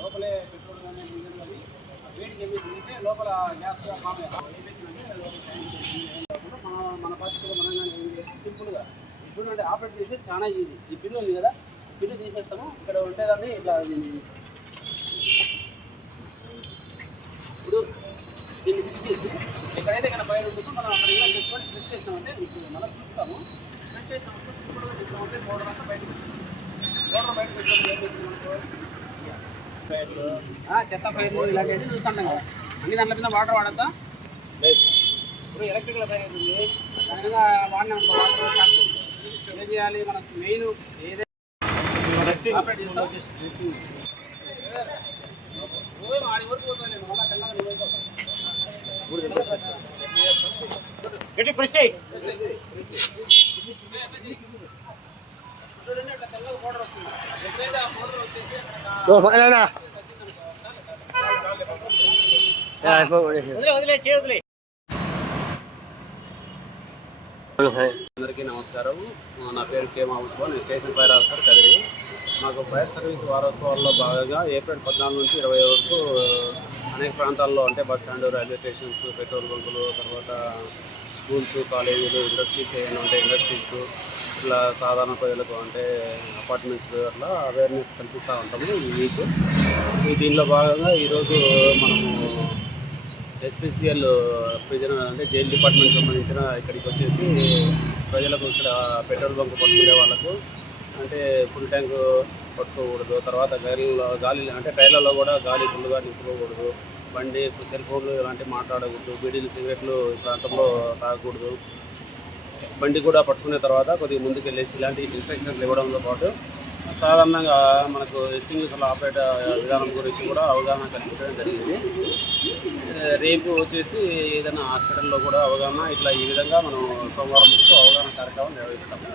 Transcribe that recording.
లోపలే పెట్రోల్ కానీ డీజిల్ కానీ వేడికి ఏమి తింటే లోపల గ్యాస్ ఫామ్ మన పరిస్థితుల్లో మనం కానీ సింపుల్గా చూడండి ఆపరేట్ చేసేది చాలా ఈజీ. ఈ పిన్ ఉంది కదా, పిన్ తీసేస్తాము. ఇక్కడ ఉండేదాన్ని ఇట్లా ఇప్పుడు దీన్ని తీసేసి ఎక్కడైతే ఇక్కడ బయట ఉంటుందో మనం అక్కడ ఇలా పెట్టుకొని ప్రెస్ చేసినామంటే ఇప్పుడు మనం చూస్తాము. ప్రెస్ చేసినప్పుడు సింపుల్గా తీసుకుంటే పౌడర్ అంతా బయటకు వస్తుంది. పౌడర్ బయటకు పెట్టుకుంటే ఏం చేస్తుంది మనకు చెత్త ఫైర్లు ఇలాంటివి చూస్తుంటాం కదా, అన్ని దాంట్లో మీద వాటర్ వాడచ్చా? ఇప్పుడు ఎలక్ట్రికల్ ఫైర్ అవుతుంది, దానిగా వాడినా వాటర్ కాదు. ఏం చేయాలి మనకు మెయిన్ ఏదైతే ఆపరేట్ చేస్తాం ఆడి వరకు పోతుంది. మళ్ళీ తెల్లగా చూడండి అట్లా తెల్లగా పౌడర్ వస్తుంది. ఎప్పుడైతే ఆ పౌడర్ వచ్చేసి అందరికీ నమస్కారం. నా పేరు కే మావుస్బా, నేను స్టేషన్ ఫైర్ ఆఫీసర్ కదిరి. మాకు ఫైర్ సర్వీస్ వారోత్సవాల్లో భాగంగా ఏప్రిల్ 14 నుంచి 20 వరకు అనేక ప్రాంతాల్లో అంటే bus stand, railway stations, petrol బంకులు, తర్వాత స్కూల్స్, కాలేజీలు, ఇండస్ట్రీస్ ఏమైనా ఉంటాయి, ఇండస్ట్రీస్ ఇట్లా సాధారణ ప్రజలకు అంటే అపార్ట్మెంట్స్ అట్లా అవేర్నెస్ కల్పిస్తూ ఉంటాము ఈ వీక్. దీనిలో భాగంగా ఈరోజు మనము ఎస్పీసీఎల్ ప్రిజన్ అంటే జైల్ డిపార్ట్మెంట్ సంబంధించిన ఇక్కడికి వచ్చేసి ప్రజలకు ఇక్కడ పెట్రోల్ బంక్ పట్టుకునే వాళ్ళకు అంటే ఫుల్ ట్యాంక్ పట్టుకోకూడదు, తర్వాత గాలి అంటే టైర్లలో కూడా గాలి ఫుల్గా నింపుకోకూడదు, బండి సెల్ ఫోన్లు ఇలాంటివి మాట్లాడకూడదు, బీడీలు సిగరెట్లు ఈ ప్రాంతంలో తాగకూడదు, బండి కూడా పట్టుకునే తర్వాత కొద్దిగా ముందుకు వెళ్ళేసి ఇలాంటి ఇన్స్ట్రక్షన్స్ ఇవ్వడంతో పాటు సాధారణంగా మనకు ఎస్టింగ్విషర్ల ఆపరేట్ విధానం గురించి కూడా అవగాహన కల్పించడం జరిగింది. రేపు వచ్చేసి ఏదైనా హాస్పిటల్లో కూడా అవగాహన ఇట్లా ఈ విధంగా మనం సోమవారం ముందు అవగాహన కార్యక్రమం నిర్వహిస్తాము.